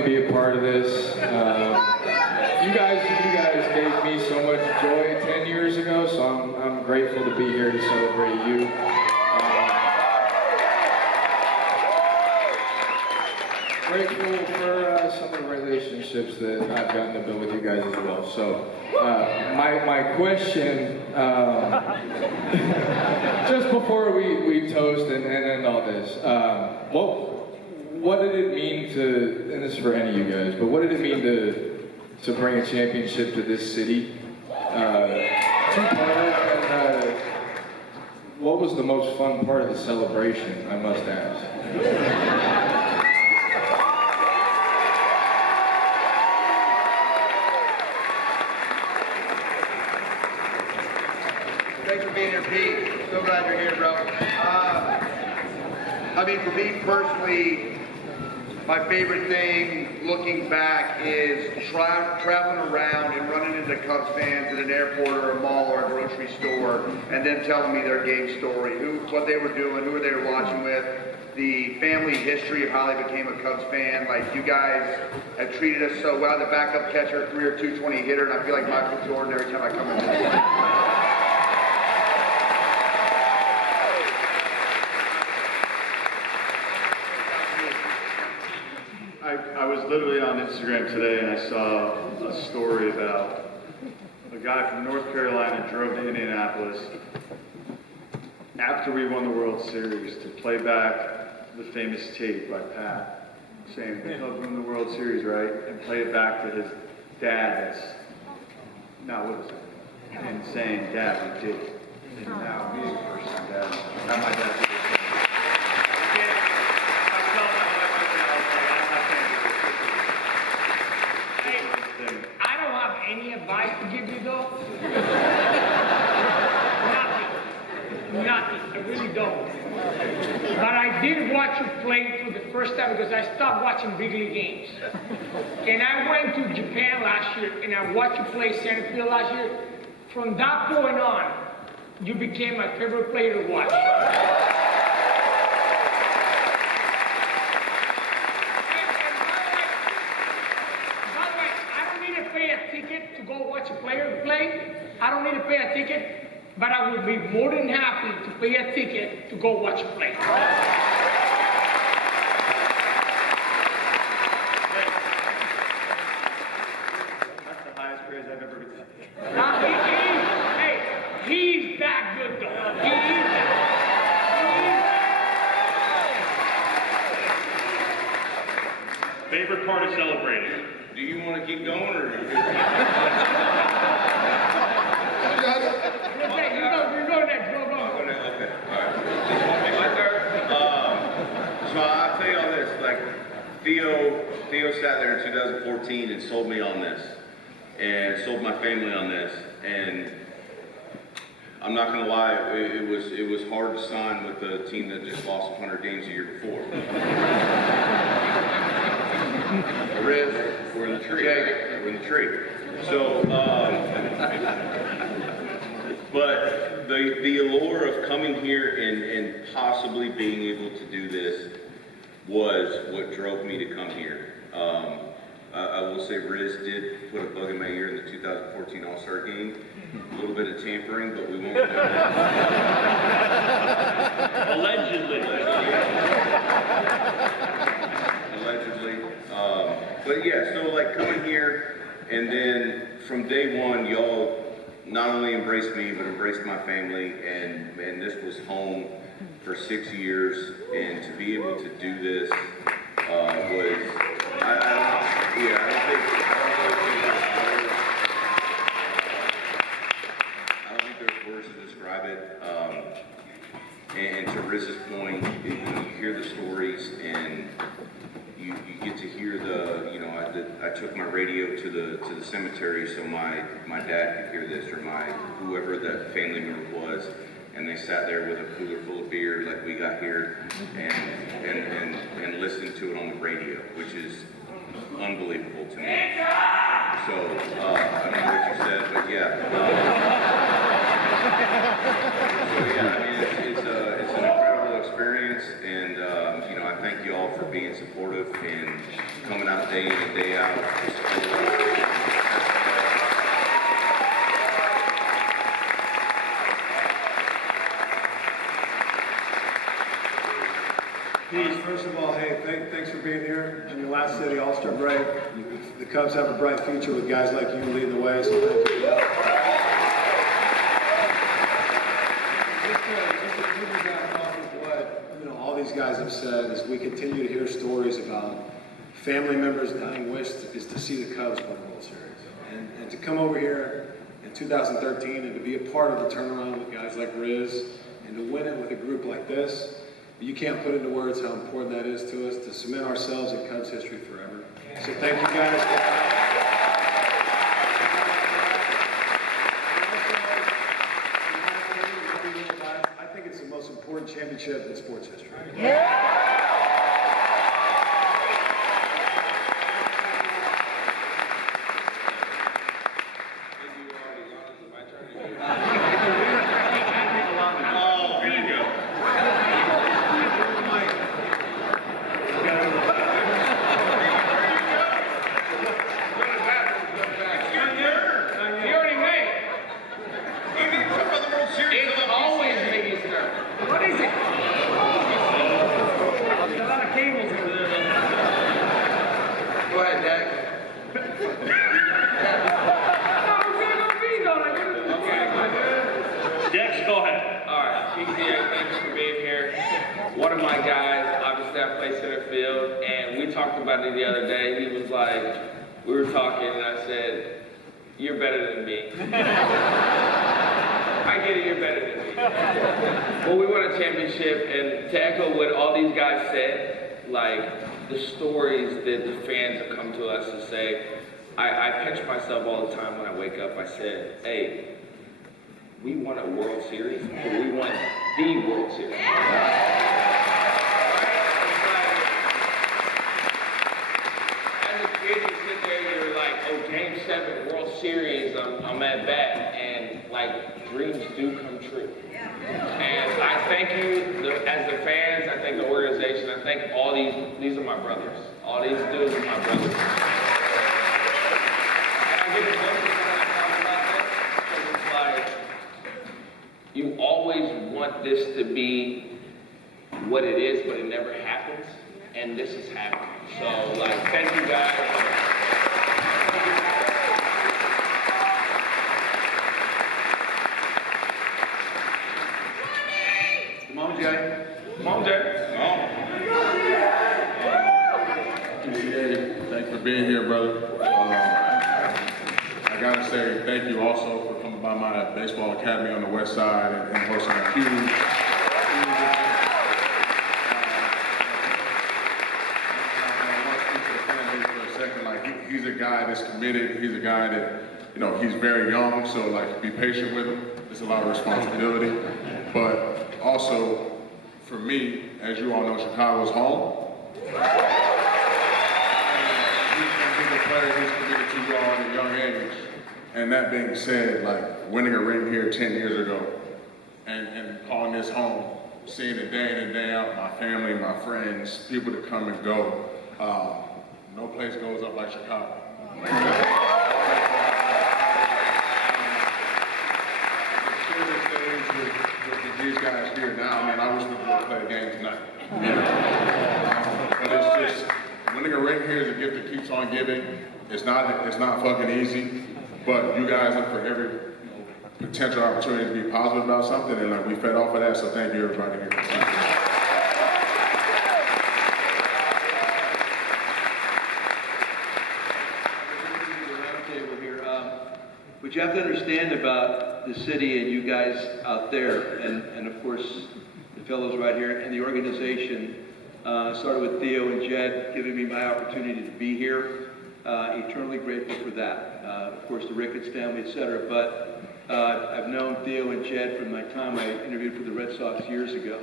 definitely be a part of this. You guys gave me so much joy 10 years ago, so I'm grateful to be here to celebrate you. Grateful for some of the relationships that I've gotten to build with you guys as well. So, my question, just before we toast and end all this, what did it mean to, and this is for any of you guys, but what did it mean to bring a championship to this city? And what was the most fun part of the celebration, I must ask? Thanks for being here, Pete. So glad you're here, bro. I mean, for me personally, my favorite thing looking back is traveling around and running into Cubs fans at an airport or a mall or a grocery store and them telling me their game story, what they were doing, who they were watching with, the family history of how they became a Cubs fan. Like, you guys have treated us so well. The backup catcher, career 220 hitter, and I feel like Michael Jordan every time I come in. I was literally on Instagram today and I saw a story about a guy from North Carolina drove to Indianapolis after we won the World Series to play back the famous tape by Pat saying the Cubs won the World Series, right? And play it back to his dad that's not with us anymore and saying, Dad, we did it. And now being a person, Dad, how my dad did it. Any advice to give you though? Nothing. I really don't. But I did watch you play for the first time because I stopped watching big league games. And I went to Japan last year and I watched you play center field last year. From that point on, you became my favorite player to watch. To go watch a player play, I don't need to pay a ticket, but I would be more than happy to pay a ticket to go watch a play. That's the highest praise I've ever received. He's that good though. He is that. Favorite part of celebrating? Do you want to keep going or? You go next. Go. Okay, all right. My turn. So I'll tell you all this. Like Theo sat there in 2014 and sold me on this, and sold my family on this, and I'm not gonna lie, it was hard to sign with a team that just lost 100 games the year before. We're in the tree. We're in the tree. So, but the allure of coming here and possibly being able to do this was what drove me to come here. I will say Riz did put a bug in my ear in the 2014 All-Star game. A little bit of tampering, but we won't go there. Allegedly. But yeah, so like coming here, and then from day one, y'all not only embraced me, but embraced my family, and this was home for 6 years, and to be able to do this was, I don't think there's words to describe it. And to Riz's point, you hear the stories, and you get to hear I took my radio to the cemetery so my dad could hear this, or whoever that family member was, and they sat there with a cooler full of beer like we got here, and listened to it on the radio, which is unbelievable to me. So I don't know what you said, but yeah. So yeah, I mean it's an incredible experience, and I thank you all for being supportive and coming out day in and day out to support us. Pete, first of all, hey, thanks for being here in your last city All-Star break. The Cubs have a bright future with guys like you leading the way, so thank you for that. Just to piggyback off of what all these guys have said, as we continue to hear stories about family members' dying wish is to see the Cubs win the World Series. And to come over here in 2013 and to be a part of the turnaround with guys like Riz and to win it with a group like this, you can't put into words how important that is to us to cement ourselves in Cubs history forever. So thank you guys. I think it's the most important championship in sports history. Oh, here you go. He already went. It's always Biggie's turn. What is it? There's a lot of cables over there. Go ahead, Dak. Dex, go ahead. All right, PCA, thanks for being here. One of my guys, obviously I play center field, and we talked about it the other day. He was like, we were talking, and I said, you're better than me. I get it, you're better than me. Well, we won a championship, and to echo what all these guys said, like the stories that the fans have come to us and say, I pinch myself all the time when I wake up. I said, hey, we won a World Series, but we won the World Series. As a kid, you sit there, you're like, oh, Game 7, World Series, I'm at bat, and like, dreams do come true. And I thank you, as the fans, I thank the organization, I thank all these are my brothers. All these dudes are my brothers. And I get emotional when I talk about that, because it's like, you always want this to be what it is, but it never happens, and this is happening. So, like, thank you guys. Come on, Jay. Come on, Jay. Come on. PCA, thanks for being here, brother. I gotta say thank you also for coming by my baseball academy on the west side and hosting a huge event. I want to speak to the fan base for a second. Like he's a guy that's committed. He's a guy that he's very young, so like be patient with him. It's a lot of responsibility, but also for me, as you all know, Chicago's home. He's a player who's committed to you all at a young age. And that being said, like winning a ring here 10 years ago and calling this home, seeing it day in and day out, my family, my friends, people that come and go, no place goes up like Chicago. With these guys here now, man, I wish we could play a game tonight. But it's just, winning a ring here is a gift that keeps on giving. It's not fucking easy, but you guys look for every potential opportunity to be positive about something, and like we fed off of that, so thank you everybody here. What you have to understand about the city and you guys out there, and of course the fellows right here, and the organization, started with Theo and Jed giving me my opportunity to be here. Eternally grateful for that. Of course the Ricketts family, etc. But I've known Theo and Jed from my time I interviewed for the Red Sox years ago,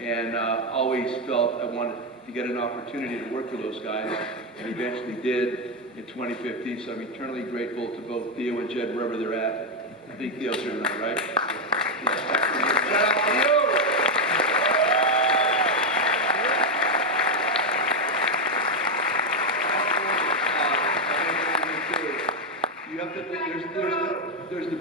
and always felt I wanted to get an opportunity to work with those guys, and eventually did in 2015, so I'm eternally grateful to both Theo and Jed wherever they're at. I think Theo's here tonight, right? Shout out to you.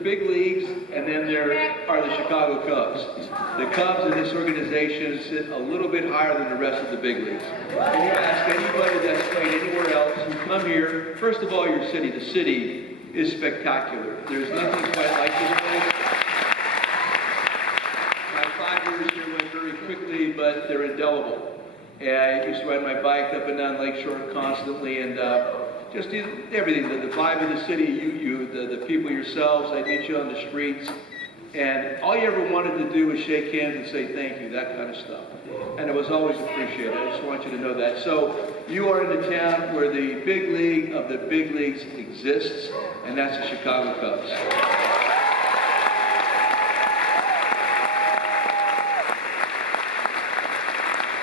big leagues, and then there are the Chicago Cubs. The Cubs in this organization sit a little bit higher than the rest of the big leagues. And you ask anybody that's played anywhere else who come here, first of all, your city. The city is spectacular. There's nothing quite like this place. My 5 years here went very quickly, but they're indelible. And I used to ride my bike up and down Lakeshore constantly, and just everything, the vibe of the city, the people yourselves. I meet you on the streets, and all you ever wanted to do was shake hands and say thank you, that kind of stuff. And it was always appreciated. I just want you to know that. So you are in a town where the big league of the big leagues exists, and that's the Chicago Cubs.